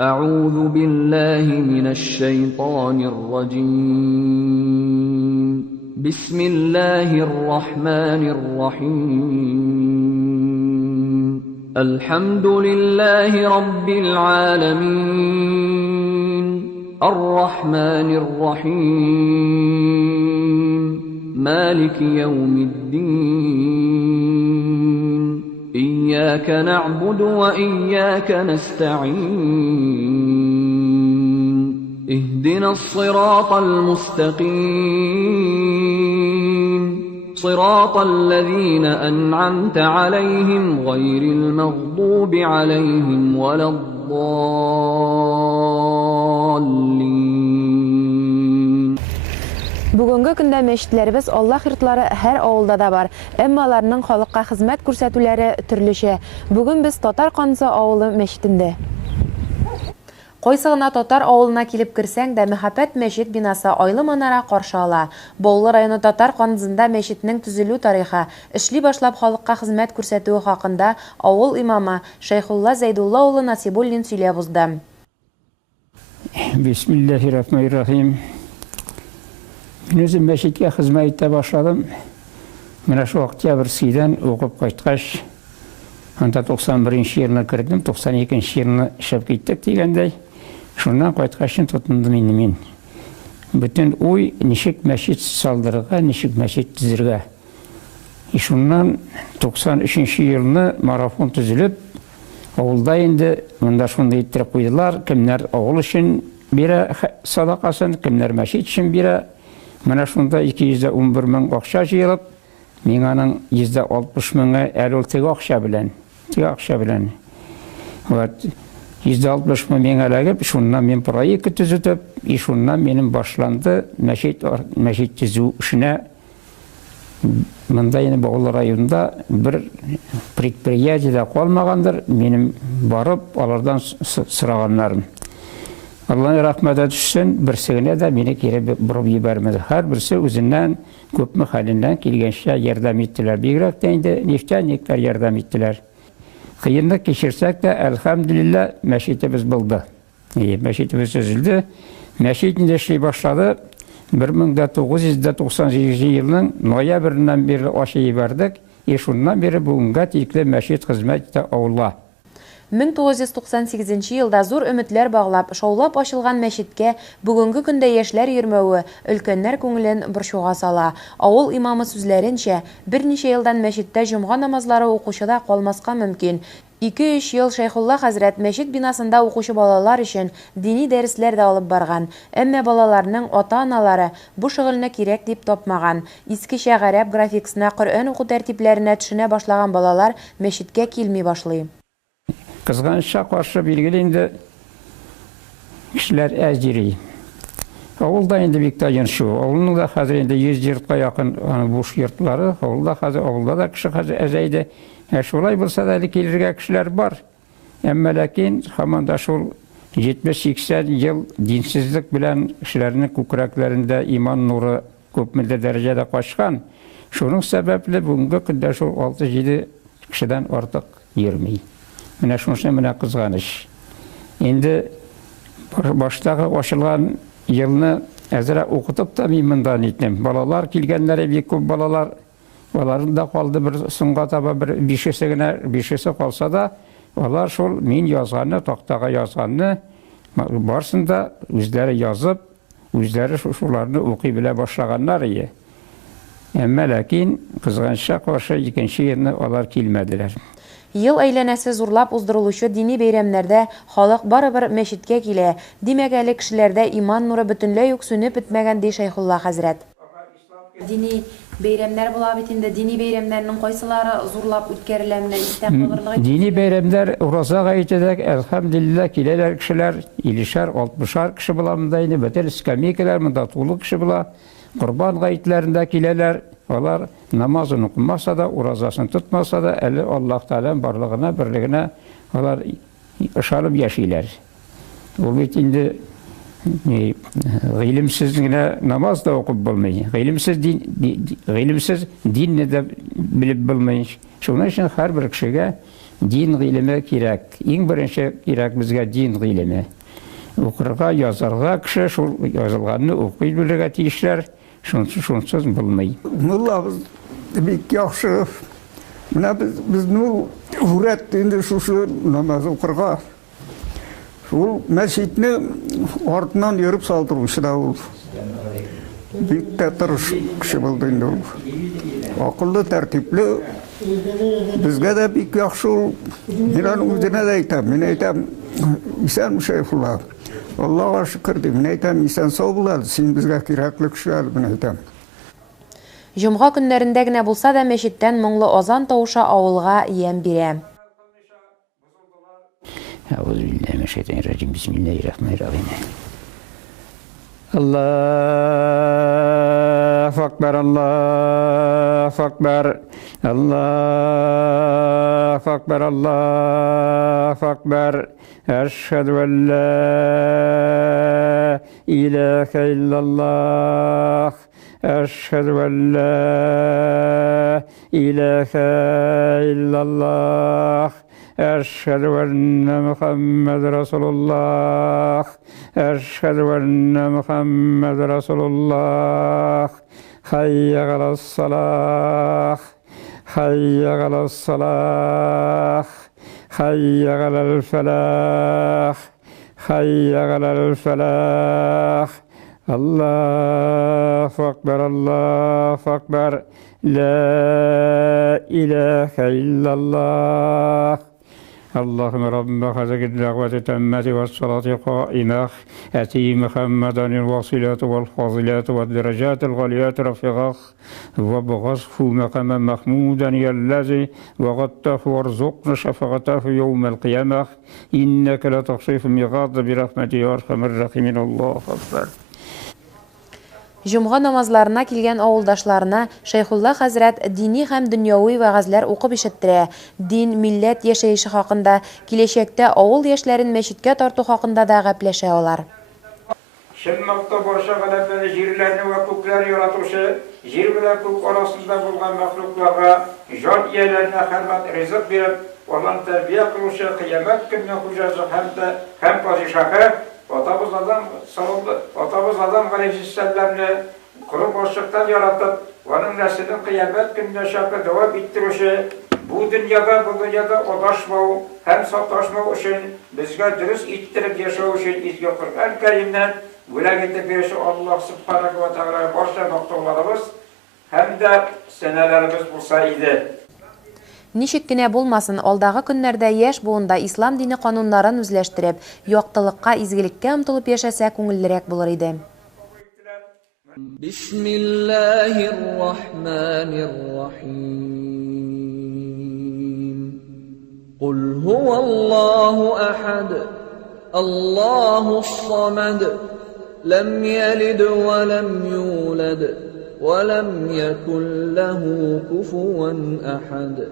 أعوذ بالله من الشيطان الرجيم. بسم الله الرحمن الرحيم. الحمد لله رب العالمين الرحمن الرحيم مالك يوم الدين إياك نعبد وإياك نستعين اهدنا الصراط المستقيم صراط الذين أنعمت عليهم غير المغضوب عليهم ولا الضالين. Бүгінгі күндә мәчетләребез Аллаһ йортлары һәр авылда да бар. Әмма аларның халыкка хезмәт күрсәтүләре төрлечә. Бүген без Татар Канзы авылы мәчетендә. Кайсы гына Татар авылына килеп керсәң дә Мәхәббәт мәчет бинасы айлы манара каршы ала. Баулы районы Татар Канзында мәчетнең төзелү тарихы, эшли башлап халыкка хезмәт күрсәтүе хакында авыл имамы Шәйхулла Зәйдулла улы Насибуллин сөйләп узды. Бисмиллаһир-рахманир-рахим. Мен өзім мәчетке хезмәт итә башладым. Менә шу октябрьскийдән укып кайткач, анда 91нче елны кердем, 92нче елны эшләп киттек дигәндәй. Шуннан кайткач тотындым инде мин. Бүтән уй ничек мәчет салдырырга, ничек мәчет төзергә. Шуннан 93нче елны марафон төзелеп, авылда инде монда шундый иттереп куйдылар, кемнәр авыл өчен бирә садакасын, кемнәр мәчет өчен бирә. Менә шунда 211 мең акча җыелып, мин аның 160 меңе әле теге акча белән. Вот 160 мең әлегеп, шуннан мен проект төзетеп, шуннан минем башланды мәчет төзү эшенә. Монда яны Баулы районында бер предприятие калмагандыр, минем барып алардан сораганнарым. Аллаһ рәхмәт итсен, берсегенә дә мине кире бурып җибәрмәде. Һәр берсе үзеннән күпме хәленнән килгәнчә ярдәм иттеләр. Бигрәк тә инде нефтяниклар ярдәм иттеләр. Кыенлык кичерсәк тә, әлхәмдүлилләh, мәчетебез булды. Мәчетебез төзелде. Мәчет инде эшли башлады. 1998 елның ноябрьннән бирле ачып җибәрдек. Шуннан бирле бүгенгә тикле мәчет хезмәт итә авылда. 1998 елда зур өметләр баглап, шаулап ачылган мәчеткә бүгенге көндә яшьләр йөрмәве өлкәннәр күңелен борчуга сала. Авыл имамы сүзләренчә, берничә елдан мәчеттә җомга намазлары укучыда калмаска мөмкин. 2-3 ел Шәйхулла хәзрәт мәчет бинасында укучы балалар өчен дини дәресләр дә алып барган. Әмма балаларның ата-аналары бу шөгыльне кирәк дип тапмаган. Искечә гарәп графикасына, Коръән уку тәртипләренә төшенә башлаган балалар мәчеткә килми башлый. Кызганычка каршы билгеле инде кешеләр әз йөри. Авылда инде бик таян шу. Авылның да хәзер инде 100 йортка якын буш йортлары. Авылда да кеше хәзер әзәйде. Шулай булса да килергә кешеләр бар. Әмма ләкин һаман да шул 70-80 ел динсезлек белән кешеләрнең күкрәкләрендә иман нуры күпме дәрәҗәдә качкан. Шуның сәбәпле бүгенге көндә шул 6-7 кешедән артык йөрми. Менә шуның менә кызганыч. Инде баштагы ачылган елны әзрәк укытып та мин монда нитнем. Балалар килгәннәре бик күп балалар. Аларның да калды бер соңга таба бер 5-се генә, 5-се калса да, алар шул мин язганны, тактага язганны барсында үзләре язып, үзләре шуларны укый белә башлаганнар иде. Әмма ләкин кызганычка каршы икенче елны алар килмәделәр. Ел әйләнәсе зурлап уздырылучы дини бәйрәмнәрдә халык барыбер мәчеткә килә. Димәк, әле кешеләрдә иман нуры бөтенләй үк сүнеп бетмәгән ди Шәйхулла хәзрәт. Дини бәйрәмнәр була бит инде. Дини бәйрәмнәрнең кайсылары зурлап үткәрелә менә истә калырлык? Дини бәйрәмнәр уразага әйтәдәк, әлхәмдүлилләh, киләләр кешеләр, 50-60 кеше була монда инде, бөтен скамейкалар монда тулы кеше була. Курбан гаетләрендә киләләр. Алар намазын укымаса да, уразасын тотмаса да, әле Аллаһ Тәгаләнең барлыгына, бирлегенә алар ышанып яшиләр. Ул бит инде гыйлемсез генә намаз да укып булмый. Гыйлемсез динне дә белеп булмый. Шуның өчен һәрбер кешегә Дин гыйлеме кирәк. Иң беренче кирәк безгә дин гыйлеме. Укырга, язарга кеше шул язылганны укый белергә тиешләр. Шунсыз булмый. Муллабыз бик яхшы. Менә безнең үрәт инде шушы намаз укырга. Шул мәчетне артыннан йөреп салдыручы да ул. Бик тә тырыш кеше булды инде ул. Акыллы, тәртипле. Безгә дә бик яхшы ул. Мин аның үзенә дә әйтәм. Мин әйтәм, исән шәйхулла. Аллаһка шөкер дип, мин әйтәм, исән сау бул, син безгә кирәкле кеше, мин әйтәм. Җомга көннәрендә генә булса да мәчеттән моңлы азан тавышы авылга ям бирә. أعوذ بالله من الشيطان الرجيم بسم الله الرحمن الرحيم الله أكبر الله أكبر الله أكبر الله أكبر أشهد أن لا إله إلا الله أشهد أن لا إله إلا الله أشهد أن محمد رسول الله أشهد أن محمد رسول الله حي على الصلاة حي على الصلاة حي على الفلاح حي على الفلاح الله أكبر الله أكبر لا إله إلا الله اللهم رب هذه الدعوة التامة والصلاة القائمة آتي محمدا الوصيلة والفضيلة والدرجات الغاليات رفيقة وابعثه مقاما محمودا يا الذي وعدته وارزقنا شفاعته يوم القيامة إنك لا تخشى الميعاد برحمتك يا أرحم الراحمين الله أكبر. Җомга намазларына килгән авылдашларына Шәйхулла хәзрәт дини һәм дөньяви вәгазьләр укып ишеттерә. Дин, милләт яшәеше хакында, киләчәктә авыл яшьләрен мәчеткә тарту хакында да гәпләшә алар. Шәммәктә барша галәмле җирләрне вә күкләр яратучы, җир белән күк арасында булган мәхлукларга җан ияләренә хөрмәт ризык биреп, аларны тәрбия кылучы кыямәт көнне хуҗасы һәм падишаһы Atamız Adam Aleyhisselam'ı kuru boşluktan yaratıp, onun neslinin kıyamet gününe şarkı devam ettirişi, bu dünyada odaşmağı, hem sataşmağı için, bizge dürüst ittirip yaşağı için izgi Kur'an-ı Kerim'den vülayetle birisi Allah Subhanahu ve Teala'ya başta doktorlarımız, hem de senelerimiz bulsaydı. Ничек кенә булмасын, алдагы көннәрдә яшь буында ислам дине кануннарын үзләштереп, яктылыкка, изгелеккә омтылып яшәсә күңеллерәк булыр иде. Бисмиллаһир-рахманир-рахим. Кул хуваллаһу ахад. Аллаһус-самад. Лам ялид ва лам юлад. Ва лам якул лаху куфуан ахад.